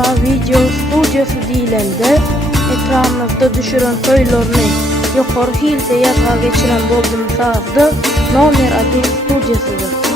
Ýa-da video studiyasy diýilende ekranynızda düşüren toýlaryny ýokary hilde ýazga geçiren Boldumsazdy nomer ady studiýasydyr.